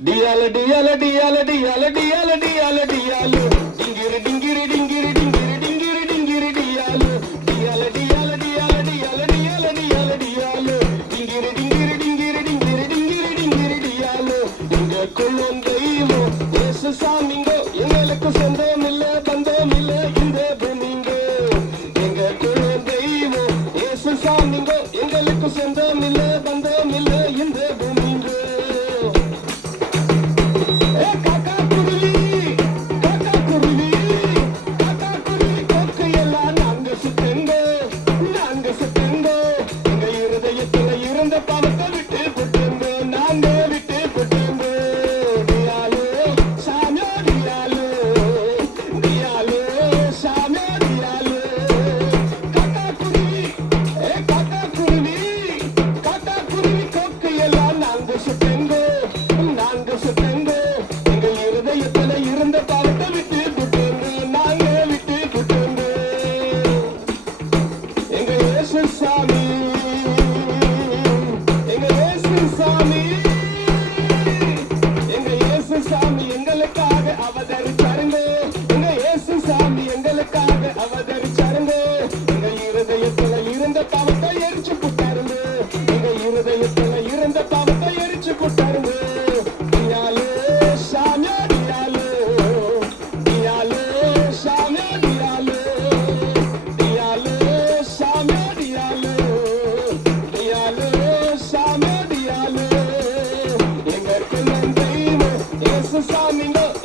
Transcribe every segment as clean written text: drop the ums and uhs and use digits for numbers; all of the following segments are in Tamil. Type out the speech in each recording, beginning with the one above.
Dial, dial, dial, dial, dial, dial, dial. Dingiri, dingiri, dingiri, dingiri, dingiri, dingiri, dial. Dial, dial, dial, dial, dial, dial, dial. Dingiri, dingiri, dingiri, dingiri, dingiri, dingiri, dial. எங்க குலம் தெய்வம் இயேசு சாமிங்க, எங்களுக்கு சொந்தம் இல்ல பந்தம் இல்ல இந்த பூமிங்க. எங்க குலம் தெய்வம் இயேசு சாமிங்க, எங்களுக்கு சொந்தம் இல்ல பந்தம் இல்ல இந்த பூமிங்க.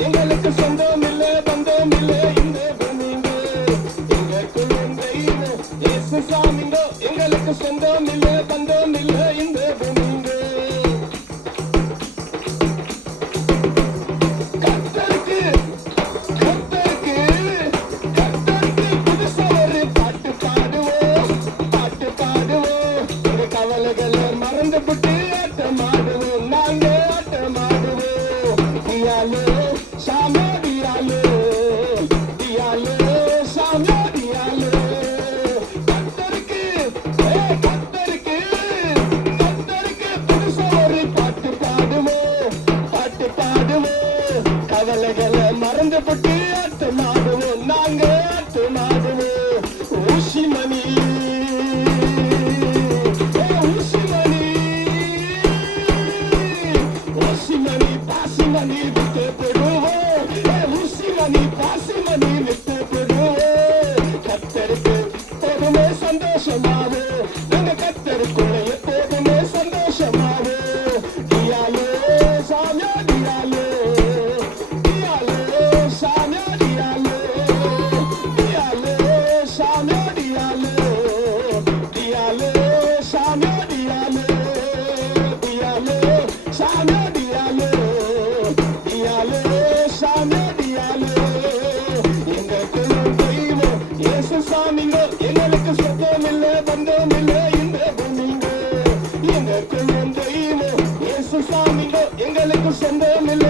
எங்களுக்கு சொந்தம் இல்ல பந்தம் இல்ல இந்த பூமிங்க. எங்க குலம் தெய்வம் இயேசு சாமிங்க, எங்களுக்கு சொந்தம் இல்ல பந்தம் இல்ல இந்த பூமிங்க. கர்த்தருக்கு கர்த்தருக்கு கர்த்தருக்கு புதுசா ஒரு பாட்டு பாடுவோம், பாட்டு பாடுவோம். எங்க கவலைகளை மறந்து விட்டு ஆட்டமாடுவோம், நாங்க ஆட்டமாடுவோம். Dialo, Samia dialo, dialo, Samia dialo. கர்த்தருக்கு புதுசா ஒரு பாட்டு பாடுவோம், பாட்டு பாடுவோம். கவலைகளை மறந்து போட்டு ஆட்டமாடுவோம், நாங்க ஆட்டமாடுவோம். ஊசிமணி பாசிமணி விட்டு போடுவோம், ஊசிமணி பாசிமணி விட்டு போடுவோம். கர்த்தருக்கு எப்போதுமே சந்தோஷமாவே, நாங்க கர்த்தருக்குள்ள எப்போதுமே சந்தோஷமாவே. டியாலோ சாமியா டியாலோ, டியாலோ சாமியா டியாலோ, டியாலோ சாமியா டியாலோ, டியாலோ சாமியா டியாலோ, டியாலோ சாமியா டியாலோ. எங்க குலம் தெய்வம் இயேசு சாமிங்க, எங்களுக்கு சொந்தம் இல்ல பந்தம் இல்ல இந்த பூமிங்க. எங்க குலம் தெய்வம் இயேசு சாமிங்க, எங்களுக்கு சொந்தம் இல்ல